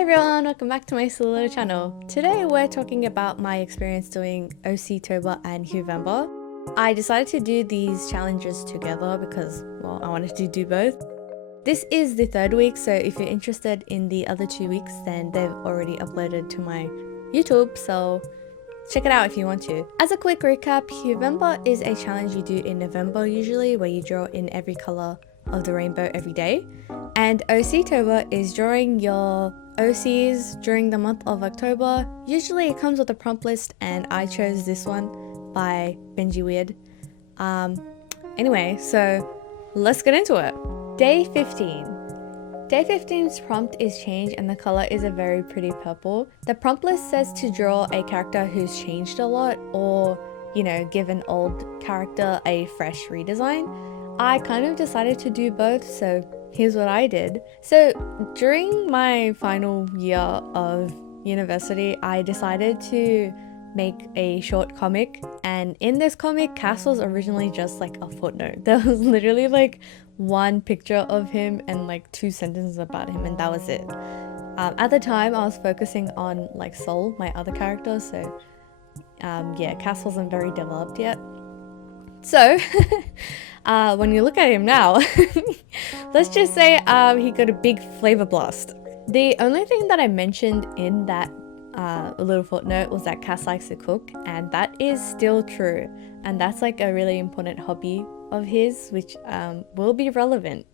Hi everyone, welcome back to my silly little channel. Today we're talking about my experience doing OC-tober and Huevember. I decided to do these challenges together because, well, I wanted to do both. This is the third week, so if you're interested in the other 2 weeks, then they've already uploaded to my YouTube, so check it out if you want to. As a quick recap, Huevember is a challenge you do in November usually, where you draw in every color of the rainbow every day. And OC-tober is drawing your OCs during the month of October. Usually it comes with a prompt list, and I chose this one by Benji Weird. Anyway, so let's get into it. Day 15. Day 15's prompt is change, and the color is a very pretty purple. The prompt list says to draw a character who's changed a lot, or, you know, give an old character a fresh redesign. I kind of decided to do both, so here's what I did. So during my final year of university, I decided to make a short comic, and in this comic, Cass was originally just like a footnote. There was literally like one picture of him and like 2 sentences about him, and that was it. At the time, I was focusing on like Sol, my other character, so yeah, Cass wasn't very developed yet. So when you look at him now, let's just say he got a big flavor blast. The only thing that I mentioned in that little footnote was that Cass likes to cook, and that is still true, and that's like a really important hobby of his, which will be relevant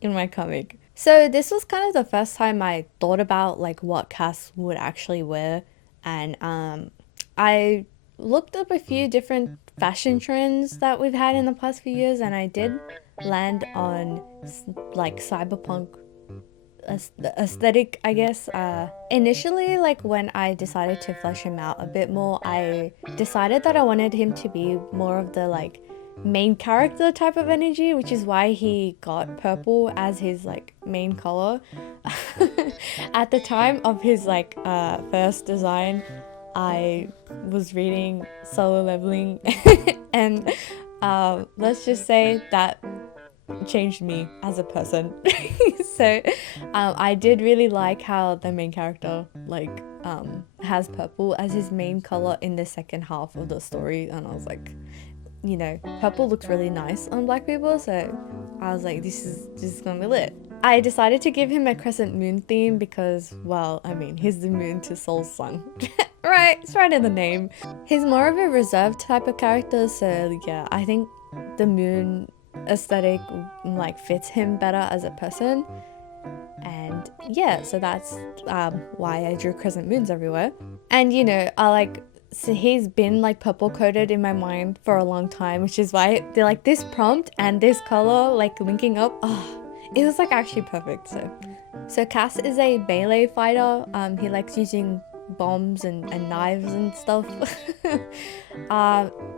in my comic. So this was kind of the first time I thought about like what Cass would actually wear, and I looked up a few different fashion trends that we've had in the past few years, and I did land on like cyberpunk aesthetic, I guess. Initially, like when I decided to flesh him out a bit more, I decided that I wanted him to be more of the like main character type of energy, which is why he got purple as his like main color. At the time of his like first design, I was reading Solo Leveling and let's just say that changed me as a person. So I did really like how the main character like has purple as his main color in the second half of the story, and I was like, you know, purple looks really nice on black people, so I was like, this is gonna be lit. I decided to give him a crescent moon theme because, well, I mean, he's the moon to Sol's sun. Right, it's right in the name. He's more of a reserved type of character, so yeah, I think the moon aesthetic like fits him better as a person. And yeah, so that's why I drew crescent moons everywhere. And you know, so he's been like purple coded in my mind for a long time, which is why they're like this prompt and this color like linking up. Oh, it was like actually perfect. So Cass is a melee fighter. He likes using bombs and knives and stuff.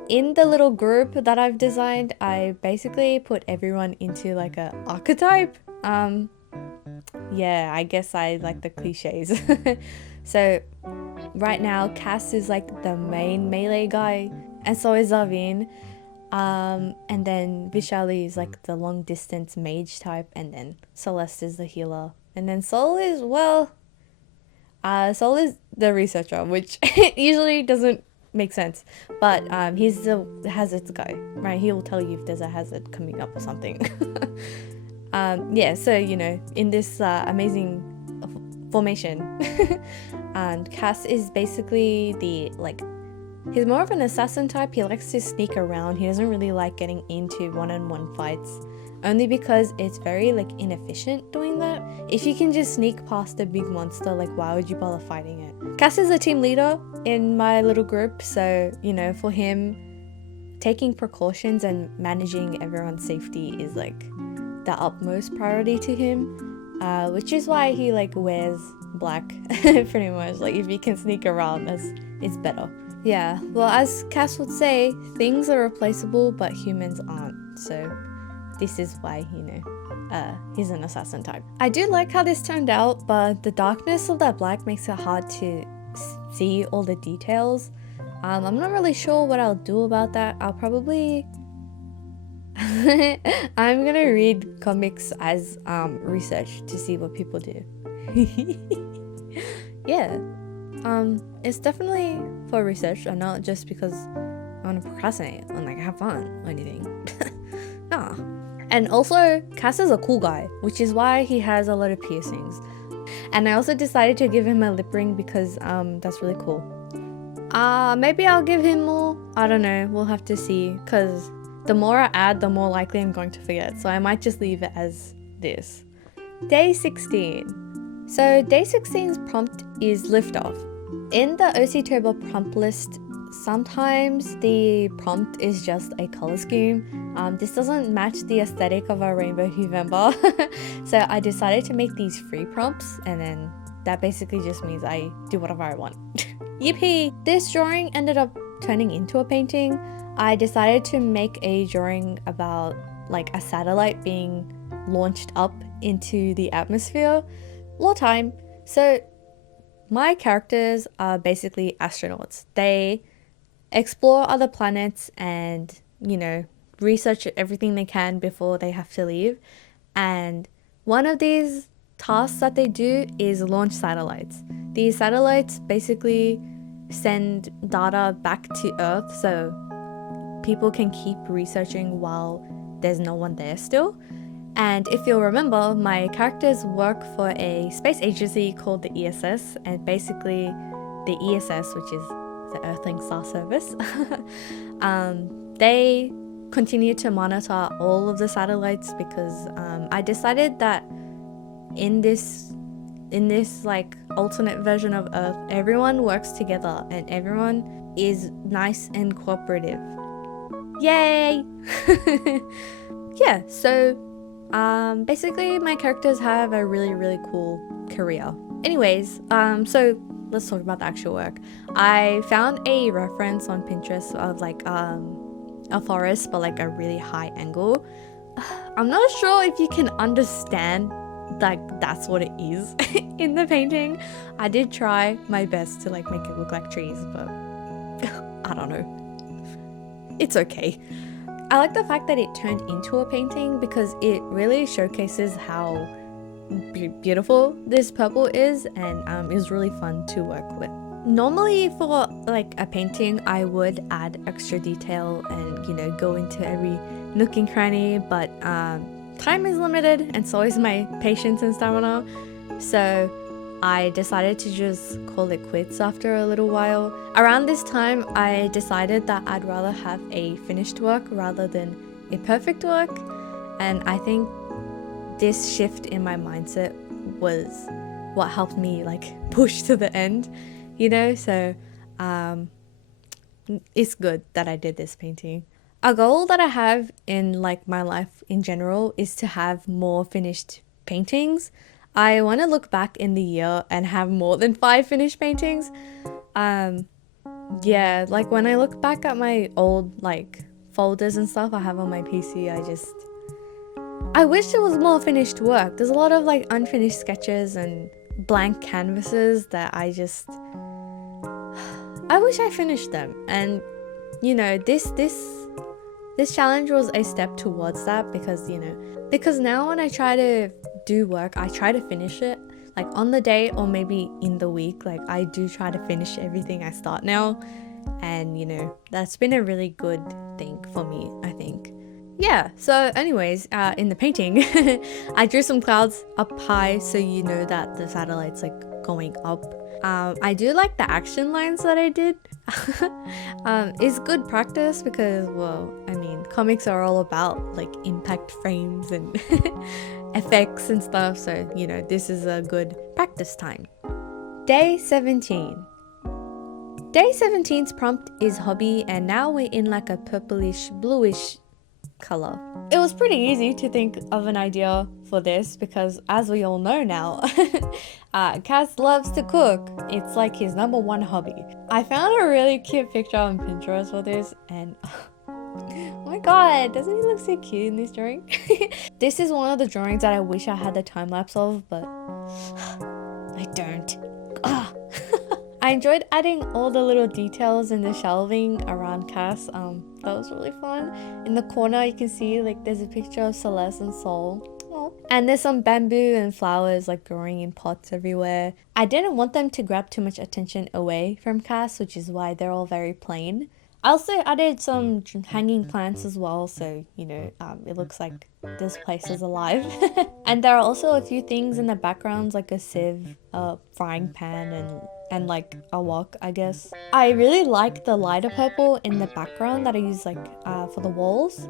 In the little group that I've designed, I basically put everyone into like a archetype. Yeah, I guess I like the cliches. So right now, Cass is like the main melee guy, and so is Zavin. And then Vishali is like the long distance mage type, and then Celeste is the healer, and then Sol is, well, Sol is the researcher, which usually doesn't make sense, but he's the hazards guy, right? He will tell you if there's a hazard coming up or something. Yeah, so you know, in this amazing formation, and Cass is basically the like, he's more of an assassin type. He likes to sneak around. He doesn't really like getting into one-on-one fights, only because it's very like inefficient doing that. If you can just sneak past a big monster, like why would you bother fighting it? Cass is a team leader in my little group, so you know, for him, taking precautions and managing everyone's safety is like the utmost priority to him, which is why he like wears black pretty much. Like if you can sneak around, it's better. Yeah, well, as Cass would say, things are replaceable but humans aren't, so this is why, you know, he's an assassin type. I do like how this turned out, but the darkness of that black makes it hard to see all the details. I'm not really sure what I'll do about that. I'll probably I'm gonna read comics as research to see what people do. Yeah. It's definitely for research and not just because I want to procrastinate and like have fun or anything. Nah. And also, Cass is a cool guy, which is why he has a lot of piercings. And I also decided to give him a lip ring because that's really cool. Maybe I'll give him more. I don't know. We'll have to see. Because the more I add, the more likely I'm going to forget. So I might just leave it as this. Day 16. So day 16's prompt is liftoff. In the OC-tober prompt list, sometimes the prompt is just a color scheme. This doesn't match the aesthetic of our rainbow Huevember. So I decided to make these free prompts, and then that basically just means I do whatever I want. Yippee! This drawing ended up turning into a painting. I decided to make a drawing about like a satellite being launched up into the atmosphere. More time. So my characters are basically astronauts. They explore other planets and, you know, research everything they can before they have to leave. And one of these tasks that they do is launch satellites. These satellites basically send data back to Earth so people can keep researching while there's no one there still. And if you'll remember, my characters work for a space agency called the ESS, and basically the ESS, which is the Earthling Star Service, they continue to monitor all of the satellites because I decided that in this like alternate version of Earth, everyone works together and everyone is nice and cooperative. Yay! Yeah, so basically my characters have a really cool career. Anyways, so let's talk about the actual work. I found a reference on Pinterest of like a forest but like a really high angle. I'm not sure if you can understand like that's what it is in the painting. I did try my best to like make it look like trees, but I don't know. It's okay. I like the fact that it turned into a painting because it really showcases how beautiful this purple is, and it was really fun to work with. Normally for like a painting I would add extra detail and, you know, go into every nook and cranny, but time is limited and so is my patience and stamina, so I decided to just call it quits after a little while. Around this time I decided that I'd rather have a finished work rather than a perfect work, and I think this shift in my mindset was what helped me like push to the end, you know, so it's good that I did this painting. A goal that I have in like my life in general is to have more finished paintings. I want to look back in the year and have more than 5 finished paintings. Yeah, like when I look back at my old like folders and stuff I have on my PC, I wish there was more finished work. There's a lot of like unfinished sketches and blank canvases that I wish I finished them. And you know, this challenge was a step towards that because, you know, because now when I try to do work, I try to finish it like on the day or maybe in the week. Like I do try to finish everything I start now, and you know, that's been a really good thing for me, I think. Yeah, so anyways, in the painting I drew some clouds up high so you know that the satellite's like going up. I do like the action lines that I did. It's good practice because, well, I mean, comics are all about like impact frames and effects and stuff, so you know, this is a good practice time. Day 17. Day 17's prompt is hobby, and now we're in like a purplish bluish color. It was pretty easy to think of an idea for this because, as we all know now, Cass loves to cook. It's like his #1 hobby. I found a really cute picture on Pinterest for this, and oh my god, doesn't he look so cute in this drawing? This is one of the drawings that I wish I had the time lapse of, but I don't. I enjoyed adding all the little details in the shelving around Cass. That was really fun. In the corner you can see like there's a picture of Celeste and Sol. Oh, And there's some bamboo and flowers like growing in pots everywhere. I didn't want them to grab too much attention away from Cass, which is why they're all very plain. I also added some hanging plants as well, so it looks like this place is alive. And there are also a few things in the backgrounds, like a sieve, a frying pan, and like a wok, I guess. I really like the lighter purple in the background that I use for the walls.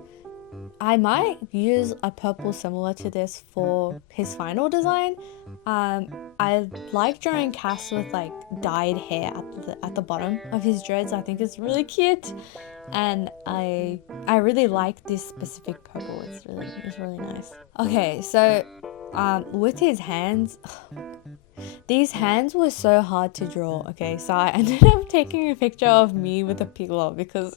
I might use a purple similar to this for his final design. I like drawing Cass with like dyed hair at the bottom of his dreads. I think it's really cute, and I really like this specific purple. It's really nice. Okay, so with his hands. These hands were so hard to draw, okay? So I ended up taking a picture of me with a pillow because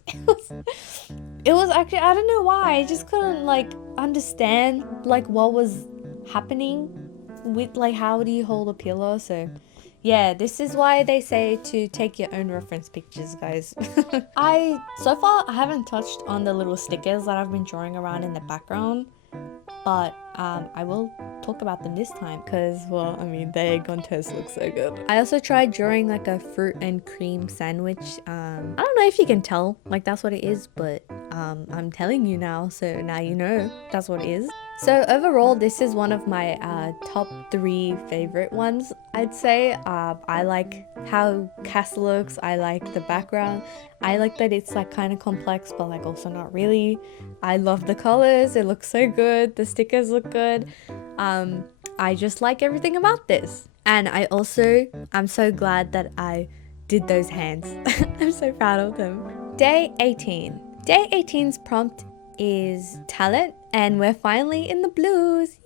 it was actually, I don't know why, I just couldn't like understand like what was happening with like how do you hold a pillow. So yeah, this is why they say to take your own reference pictures, guys. So far I haven't touched on the little stickers that I've been drawing around in the background, but I will talk about them this time because, well, I mean, the egg on toast looks so good. I also tried drawing like a fruit and cream sandwich. I don't know if you can tell like that's what it is, but I'm telling you now, so now you know that's what it is. So overall, this is one of my top 3 favorite ones, I'd say. I like how Cass looks. I like the background. I like that it's like kind of complex, but like also not really. I love the colors. It looks so good. The stickers look good. I just like everything about this. And I'm so glad that I did those hands. I'm so proud of them. Day 18. Day 18's prompt is talent, and we're finally in the blues.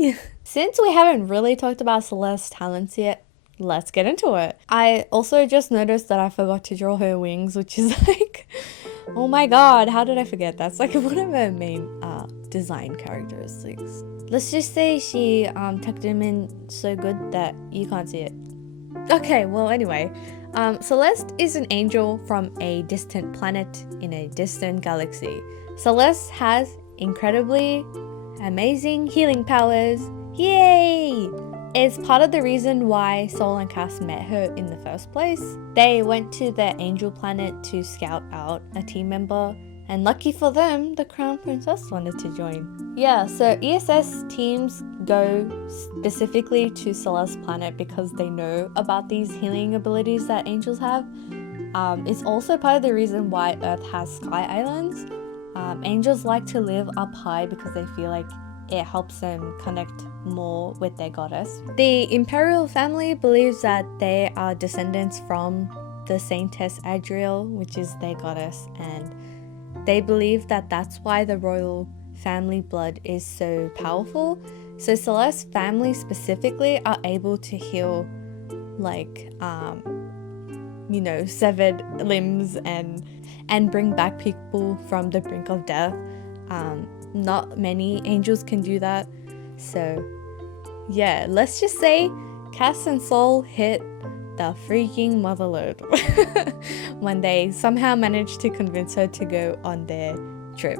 Yippee! Since we haven't really talked about Celeste's talents yet, let's get into it. I also just noticed that I forgot to draw her wings, which is like, oh my god, how did I forget? That's like one of her main design characteristics. Let's just say she tucked them in so good that you can't see it. Okay, well anyway, Celeste is an angel from a distant planet in a distant galaxy. Celeste has incredibly amazing healing powers. Yay! It's part of the reason why Sol and Cass met her in the first place. They went to the angel planet to scout out a team member, and lucky for them, the Crown Princess wanted to join. Yeah, so ESS teams go specifically to Celeste's planet because they know about these healing abilities that angels have. It's also part of the reason why Earth has sky islands. Angels like to live up high because they feel like it helps them connect more with their goddess. The Imperial family believes that they are descendants from the Saintess Adriel, which is their goddess, and they believe that that's why the royal family blood is so powerful. So Celeste's family specifically are able to heal like severed limbs and bring back people from the brink of death. Not many angels can do that. So yeah, let's just say Cass and Sol hit the freaking motherload when they somehow managed to convince her to go on their trip.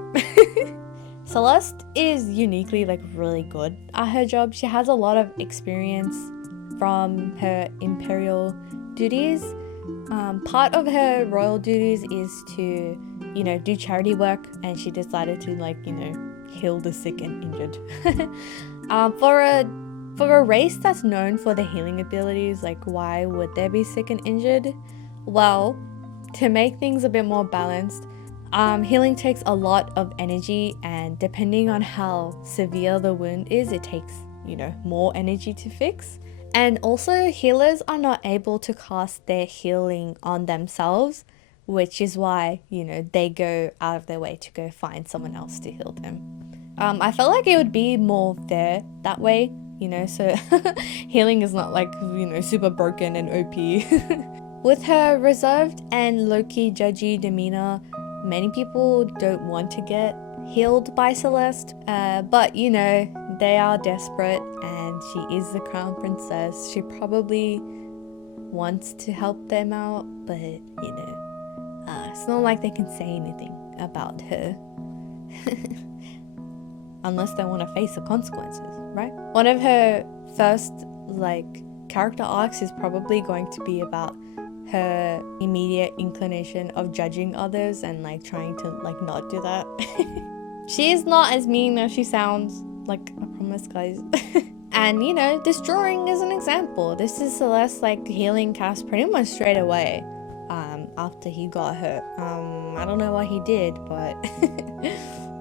Celeste is uniquely like really good at her job. She has a lot of experience from her imperial duties. Part of her royal duties is to do charity work, and she decided to heal the sick and injured. For a race that's known for the healing abilities, like why would there be sick and injured? Well, to make things a bit more balanced, healing takes a lot of energy, and depending on how severe the wound is, it takes more energy to fix. And also, healers are not able to cast their healing on themselves, which is why they go out of their way to go find someone else to heal them. I felt like it would be more fair that way, so healing is not like super broken and OP. With her reserved and low-key judgy demeanor, many people don't want to get healed by Celeste, but they are desperate, and she is the crown princess. She probably wants to help them out, but it's not like they can say anything about her. unless they want to face the consequences, right? One of her first character arcs is probably going to be about her immediate inclination of judging others and trying to not do that. She is not as mean as she sounds, I promise, guys. And this drawing is an example. This is Celeste healing Cass pretty much straight away after he got hurt. I don't know what he did, but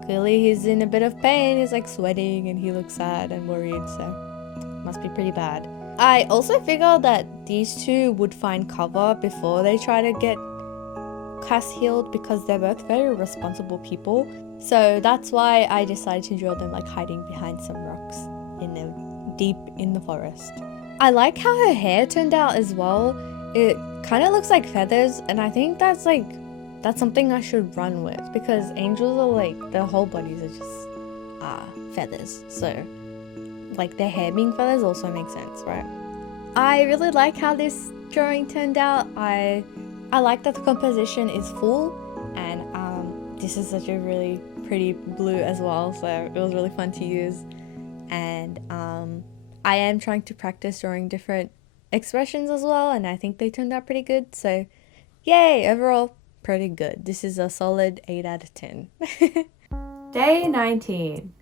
clearly he's in a bit of pain. He's sweating and he looks sad and worried, so must be pretty bad. I also figured that these two would find cover before they try to get Cass healed, because they're both very responsible people. So that's why I decided to draw them hiding behind some rocks deep in the forest. I like how her hair turned out as well. It kind of looks like feathers, and I think that's something I should run with, because angels are their whole bodies are just feathers. So their hair being feathers also makes sense, right? I really like how this drawing turned out. I like that the composition is full, and this is such a really pretty blue as well, so it was really fun to use. And I am trying to practice drawing different expressions as well, and I think they turned out pretty good, so yay, overall pretty good. This is a solid 8 out of 10. Day 19.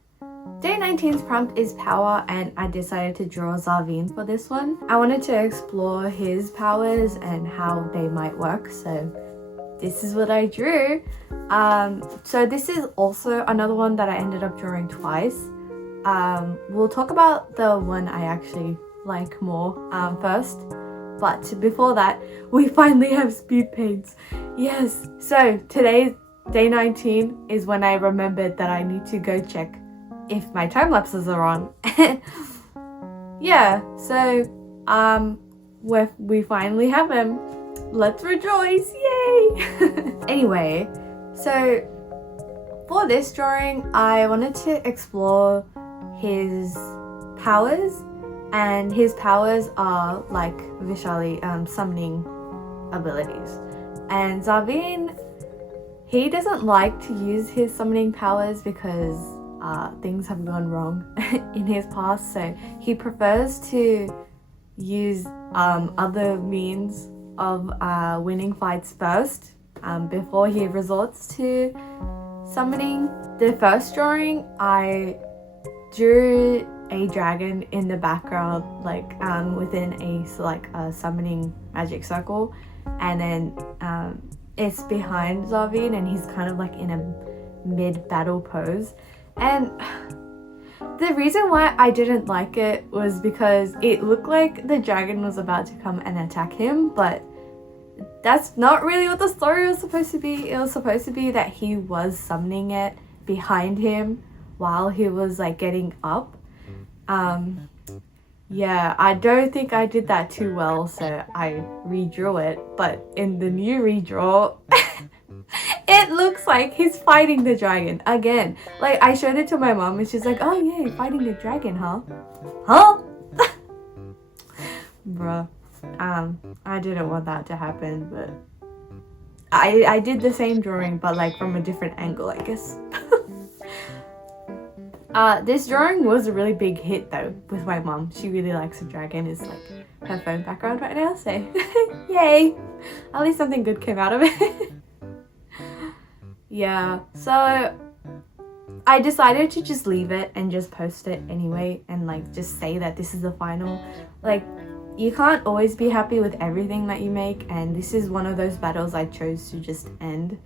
Day 19's prompt is power, and I decided to draw Zarveen for this one. I wanted to explore his powers and how they might work, so this is what I drew. So this is also another one that I ended up drawing twice. We'll talk about the one I actually like more first, but before that, we finally have speed paints. Yes, so today's day 19 is when I remembered that I need to go check if my time lapses are on. Yeah, so we finally have him. Let's rejoice, yay! Anyway, so for this drawing, I wanted to explore his powers, and his powers are Vishali, summoning abilities. And Zarveen, he doesn't like to use his summoning powers because things have gone wrong in his past, so he prefers to use other means of winning fights first before he resorts to summoning. The first drawing, I drew a dragon in the background, within a summoning magic circle, and then it's behind Zarveen, and he's kind of in a mid-battle pose. And the reason why I didn't like it was because it looked like the dragon was about to come and attack him, but that's not really what the story was supposed to be. It was supposed to be that he was summoning it behind him while he was getting up. Yeah, I don't think I did that too well, so I redrew it, but in the new redraw it looks like he's fighting the dragon again. I showed it to my mom and she's like, oh yeah, fighting the dragon, huh? Bruh. I didn't want that to happen, but I did the same drawing, but from a different angle, I guess. This drawing was a really big hit though with my mom. She really likes the dragon. It's her phone background right now, so yay! At least something good came out of it. Yeah, so I decided to just leave it and just post it anyway, and just say that this is the final. You can't always be happy with everything that you make, and this is one of those battles I chose to just end.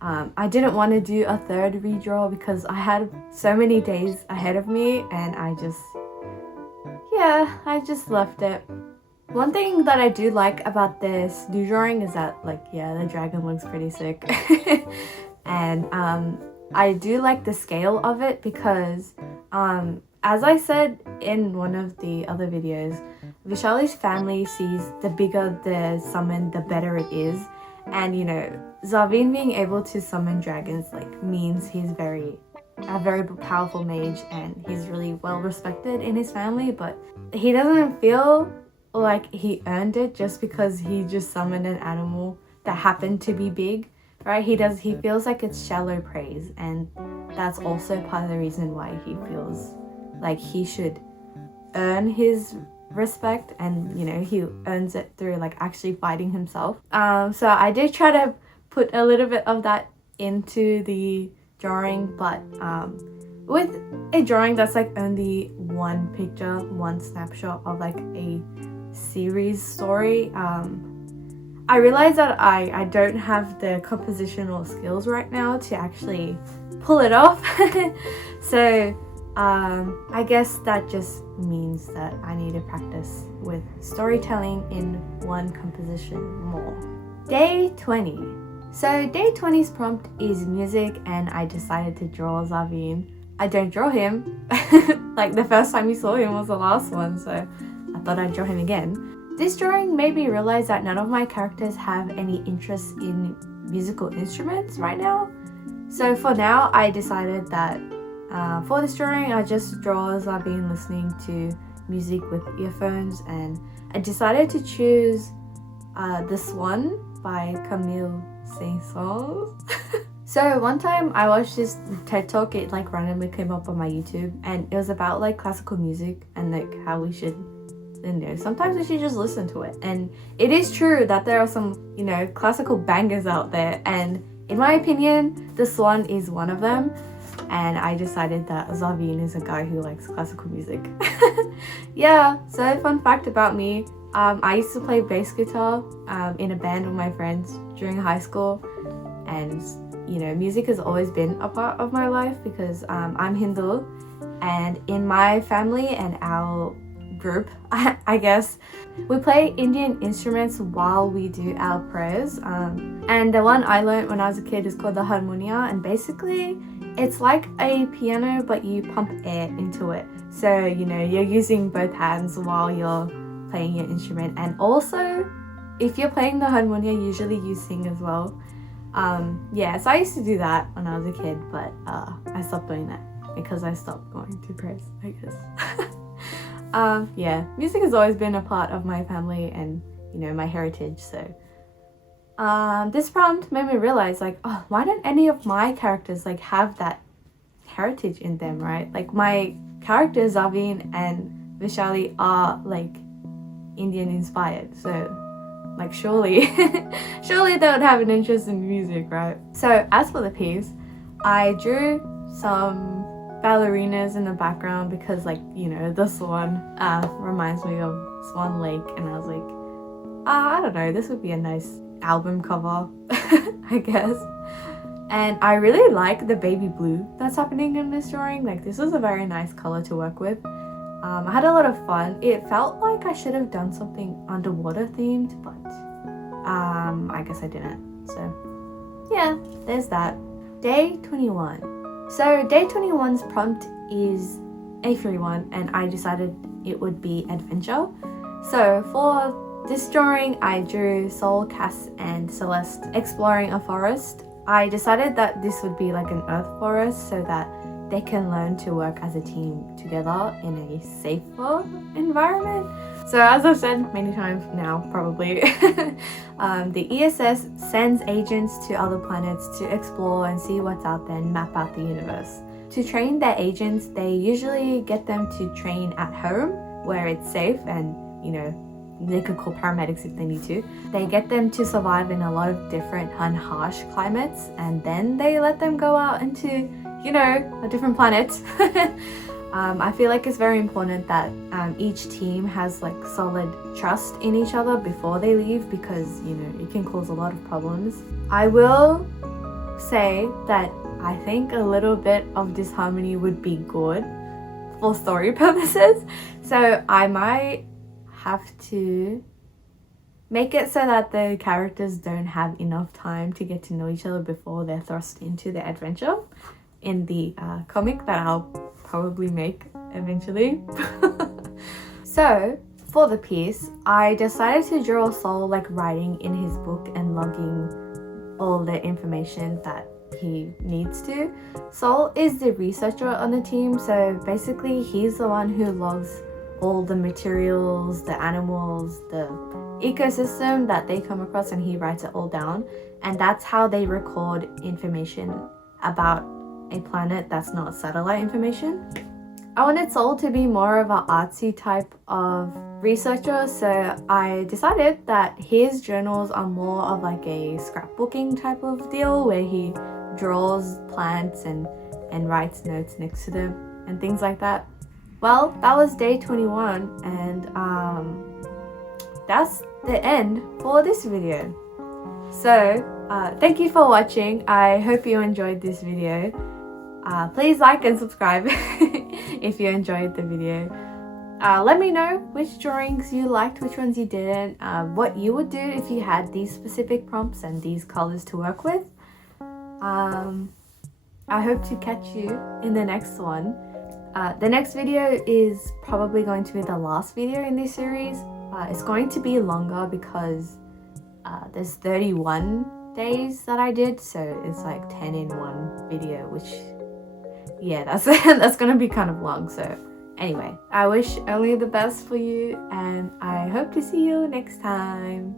I didn't want to do a third redraw because I had so many days ahead of me, and I just left it. One thing that I do like about this new drawing is that the dragon looks pretty sick. And I do like the scale of it because as I said in one of the other videos, Vishali's family sees the bigger the summon, the better it is. And Zarveen being able to summon dragons means he's a very powerful mage, and he's really well respected in his family, but he doesn't feel like he earned it just because he just summoned an animal that happened to be big, right? He feels like it's shallow praise, and that's also part of the reason why he feels like he should earn his respect, and you know, he earns it through like actually fighting himself. So I did try to put a little bit of that into the drawing, but with a drawing that's like only one picture, one snapshot of like a series story, I realized that I don't have the compositional skills right now to actually pull it off. So I guess that just means that I need to practice with storytelling in one composition more. Day 20. So day 20's prompt is music, and I decided to draw Zavin. I don't draw him. Like the first time you saw him was the last one, so I thought I'd draw him again. This drawing made me realize that none of my characters have any interest in musical instruments right now. So for now, I decided that for this drawing, I just draw Zavin listening to music with earphones, and I decided to choose this one by Camille Saint-Saëns. So one time I watched this TED Talk, it like randomly came up on my YouTube, and it was about like classical music and like how we should, you know, sometimes we should just listen to it. And it is true that there are some, you know, classical bangers out there, and in my opinion, this one is one of them. And I decided that Zavin is a guy who likes classical music. Yeah, so fun fact about me, I used to play bass guitar in a band with my friends during high school, and you know, music has always been a part of my life because I'm Hindu, and in my family and our group, I guess, we play Indian instruments while we do our prayers. And the one I learned when I was a kid is called the harmonia, and basically it's like a piano but you pump air into it. So, you know, you're using both hands while you're playing your instrument, and also if you're playing the harmonia, usually you sing as well. Yeah, so I used to do that when I was a kid, but I stopped doing that because I stopped going to prayers, I guess. Yeah, music has always been a part of my family and, you know, my heritage. So this prompt made me realize, like, oh, why don't any of my characters like have that heritage in them, right? Like my characters Zavin and Vishali are like Indian inspired, so like surely surely they would have an interest in music, right? So as for the piece, I drew some ballerinas in the background because, like, you know, the swan reminds me of Swan Lake, and I was like, I don't know, this would be a nice album cover. I guess. And I really like the baby blue that's happening in this drawing. Like, this was a very nice color to work with. I had a lot of fun. It felt like I should have done something underwater themed, but I guess I didn't. So yeah, there's that. Day 21. So day 21's prompt is a free one, and I decided it would be adventure. So for this drawing, I drew Sol, Cass, and Celeste exploring a forest. I decided that this would be like an earth forest so that they can learn to work as a team together in a safer environment. So as I've said many times now, probably, the ESS sends agents to other planets to explore and see what's out there and map out the universe. To train their agents, they usually get them to train at home where it's safe, and, you know, they could call paramedics if they need to. They get them to survive in a lot of different and harsh climates, and then they let them go out into, you know, a different planet. I feel like it's very important that each team has like solid trust in each other before they leave, because, you know, it can cause a lot of problems. I will say that I think a little bit of disharmony would be good for story purposes. So I might have to make it so that the characters don't have enough time to get to know each other before they're thrust into the adventure in the comic that I'll probably make eventually. So for the piece, I decided to draw Sol like writing in his book and logging all the information that he needs to. Sol is the researcher on the team, so basically he's the one who logs all the materials, the animals, the ecosystem that they come across, and he writes it all down. And that's how they record information about a planet that's not satellite information. I wanted Sol to be more of an artsy type of researcher, so I decided that his journals are more of like a scrapbooking type of deal where he draws plants and writes notes next to them and things like that. Well, that was day 21, and that's the end for this video. So thank you for watching. I hope you enjoyed this video. Please like and subscribe if you enjoyed the video. Let me know which drawings you liked, which ones you didn't, what you would do if you had these specific prompts and these colors to work with. I hope to catch you in the next one. The next video is probably going to be the last video in this series. It's going to be longer because there's 31 days that I did, so it's like 10 in one video, which, yeah, that's gonna be kind of long. So anyway, I wish only the best for you, and I hope to see you next time.